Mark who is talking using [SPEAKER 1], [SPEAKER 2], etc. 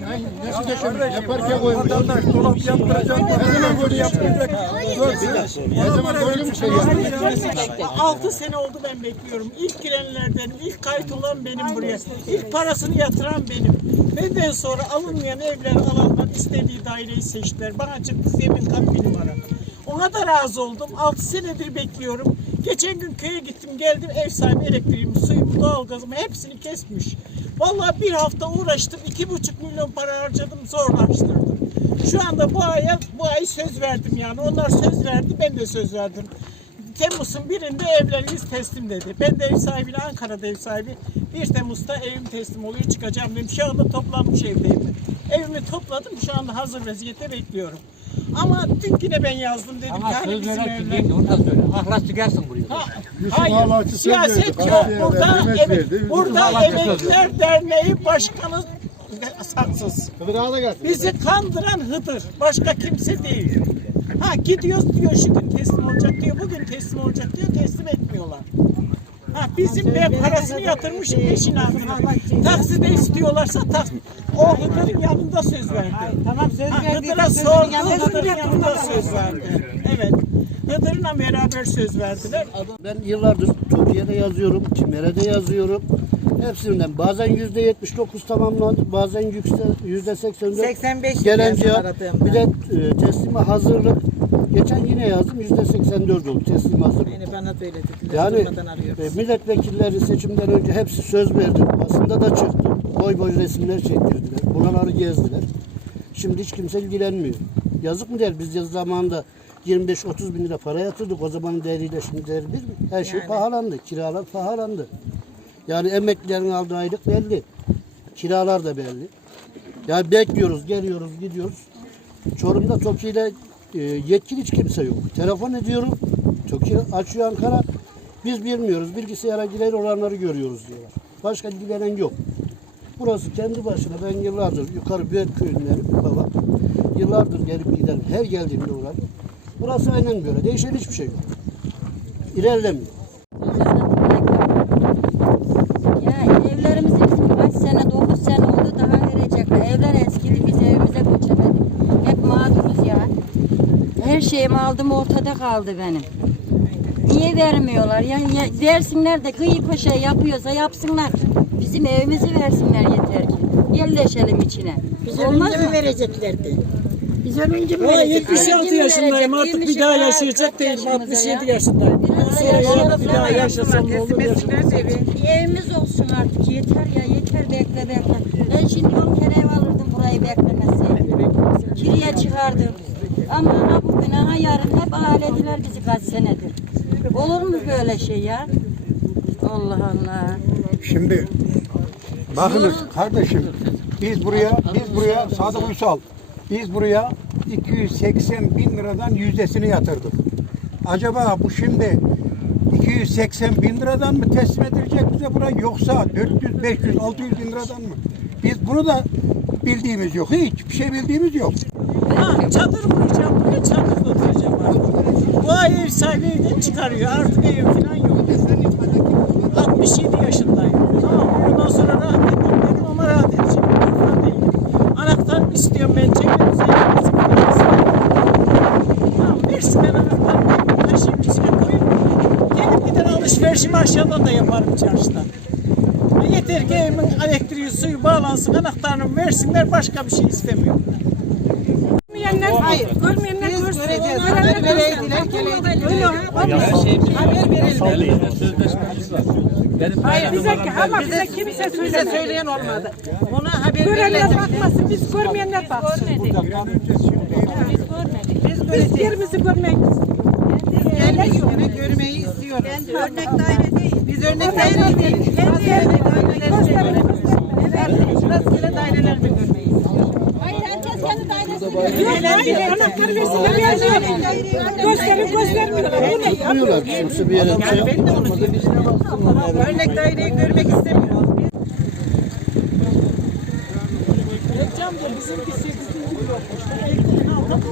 [SPEAKER 1] Ben nasıl döşemiş? Yaparken koymuş.
[SPEAKER 2] Vatandaş dolap yaptıracak.
[SPEAKER 1] Ne zaman böyle yapacak? Ne zaman böyle bir şey yapacak?
[SPEAKER 3] 6 sene oldu ben bekliyorum. İlk girenlerden, ilk kayıt olan benim buraya. İlk parasını yatıran benim. Benden sonra alınmayan evler alanlar istediği daireyi seçtiler. Bana çıktı zemin kat bir numara. Ona da razı oldum. 6 senedir bekliyorum. Geçen gün köye gittim geldim ev sahibi elektriğimi, suyumu, doğalgazımı hepsini kesmiş. Vallahi bir hafta uğraştım. iki buçuk milyon para harcadım zorlaştırdım. Şu anda bu aya bu ay söz verdim yani. Onlar söz verdi ben de söz verdim. Temmuz'un birinde evleriniz teslim dedi. Ben de ev sahibine Ankara'da ev sahibi 1 Temmuz'da evim teslim oluyor çıkacağım dedim. Şu anda toplanmış evdeyim. Evimi topladım şu anda hazır vaziyette bekliyorum. Ama dün yine ben yazdım dedim
[SPEAKER 4] Ama
[SPEAKER 3] ki hani
[SPEAKER 4] söz
[SPEAKER 3] bizim
[SPEAKER 4] veren
[SPEAKER 3] evler...
[SPEAKER 4] kimdi onu da söyle. Ahlas çıkarsın buraya.
[SPEAKER 3] Ha,
[SPEAKER 1] Yusuf
[SPEAKER 3] hayır,
[SPEAKER 1] söz
[SPEAKER 3] siyaset
[SPEAKER 1] verdi.
[SPEAKER 3] yok. Burada, emek,
[SPEAKER 1] verdi.
[SPEAKER 3] Burada Emekliler Derneği Başkanı saksız.
[SPEAKER 1] Kıdır Ağa da gelsin.
[SPEAKER 3] Bizi kandıran Hıdır. Başka kimse değil. Ha gidiyoruz diyor şu gün teslim olacak diyor. Bugün teslim olacak diyor. Teslim etmiyorlar. Ha bizim ben parasını yatırmışım peşin altına. Takside istiyorlarsa taksit. O Hıdır'ın yanında söz verdi.
[SPEAKER 5] Tamam söz verdi.
[SPEAKER 3] Hıdır'a sordu, Hıdır'ın yanında söz verdi. Evet. Hıdır'la beraber söz verdiler.
[SPEAKER 6] Ben yıllardır Türkiye'de yazıyorum, Çimere'de yazıyorum. Hepsinden bazen yüzde 79 tamamlandı, bazen yüzde 84
[SPEAKER 5] 85
[SPEAKER 6] gelen cevap. Bir de e, teslime hazırlık. Geçen yine yazdım yüzde 84 oldu teslim hazırlık.
[SPEAKER 5] Beni bana da öyle dediler.
[SPEAKER 6] Yani e, milletvekilleri seçimden önce hepsi söz verdi. Basında da çıktı. Boy boy resimler çektirdiler. Buraları gezdiler. Şimdi hiç kimse ilgilenmiyor. Yazık mı der? Biz yazı zamanında 25-30 bin lira para yatırdık. O zamanın değeriyle şimdi değeri bir mi? Her şey pahalandı. Kiralar pahalandı. Yani emeklilerin aldığı aylık belli. Kiralar da belli. Yani bekliyoruz, geliyoruz, gidiyoruz. Çorum'da TOKİ'yle e, yetkili hiç kimse yok. Telefon ediyorum. TOKİ açıyor Ankara. Biz bilmiyoruz. Bilgisayara girer olanları görüyoruz diyorlar. Başka ilgilenen yok. Burası kendi başına. Ben yıllardır yukarı Büyük köyünlerim baba. Yıllardır gelip giderim. Her geldiğimde uğrarım. Burası aynen böyle. Değişen hiçbir şey yok. İlerlemiyor.
[SPEAKER 7] Ya evlerimiz eski. Kaç sene, 9 sene oldu daha verecekler. Evler eskidi, biz evimize göçemedik. Hep mağduruz ya. Her şeyimi aldım ortada kaldı benim. Niye vermiyorlar? Ya, ya versinler de kıyı köşe yapıyorsa yapsınlar. Bizim evimizi versinler yeter ki. Yerleşelim içine. Olmaz mı?
[SPEAKER 5] vereceklerdi?
[SPEAKER 7] Biz ölünce mi
[SPEAKER 3] Valla
[SPEAKER 7] verecekler?
[SPEAKER 3] 76
[SPEAKER 7] Ölünce mi
[SPEAKER 3] yaşındayım artık bir daha yaşayacak değilim.
[SPEAKER 7] yaşımıza
[SPEAKER 3] 67
[SPEAKER 7] ya?
[SPEAKER 3] yaşındayım. Sonra
[SPEAKER 7] yaşayalım,
[SPEAKER 3] bir daha yaşasam ne olur yaşasam.
[SPEAKER 7] Bir evimiz olsun artık yeter ya yeter bekle bekle. Ben şimdi 10 kere ev alırdım burayı beklemesi. Kiriye çıkardım. Ama ha yarın hep ailediler bizi kaç senedir. Olur mu böyle şey ya? Allah Allah.
[SPEAKER 2] Şimdi bakınız kardeşim biz buraya biz buraya Sadık Uysal biz buraya 280 bin liradan yüzdesini yatırdık. Acaba bu şimdi 280 bin liradan mı teslim edilecek bize buraya yoksa 400, 500, 600 bin liradan mı? Biz bunu da bildiğimiz yok. Hiç bir şey bildiğimiz yok.
[SPEAKER 3] Ha, çadır kuracağım buraya çadır oturacağım artık. Bu ay ev sahibi evden çıkarıyor. Artık evim falan yok. 67 yaşındayım. Tamam ondan sonra rahat edeyim dedim ama rahat edeceğim. Rahat değilim. Anahtar istiyorum ben çekmem. Tamam versinler anahtarı. Ben taşıyayım içine koyayım. Alışverişimi aşağıdan da yaparım çarşıda. Yeter ki elektriği suyu bağlansın anahtarını versinler başka bir şey istemiyorum.
[SPEAKER 5] Görmeyenler hayır. Görmeyenler görsün. Haber vereydiler. Geleydik. Öyle haber verelim. Hayır bize ama bize kimse söyle söyleyen olmadı. Ona haber Görenler bakmasın biz görmeyenler baksın. Biz biz yerimizi görmek Gelmek yok. Görmeyi istiyoruz. Örnek daire değil. Biz örnek daire değil. Kendi yerine gösterelim. Evet. Rastgele dairelerimi görmeyi istiyoruz. Anahtarı versinler vermiyor. Gösterin göstermiyorlar. Bu ne ya?
[SPEAKER 6] Duyuyorlar kimse bir yere bir şey
[SPEAKER 5] diyorum. Örnek daireyi görmek istemiyorum.
[SPEAKER 3] Reklam da bizimki 8. blokmuş. Ben 50 bin aldım.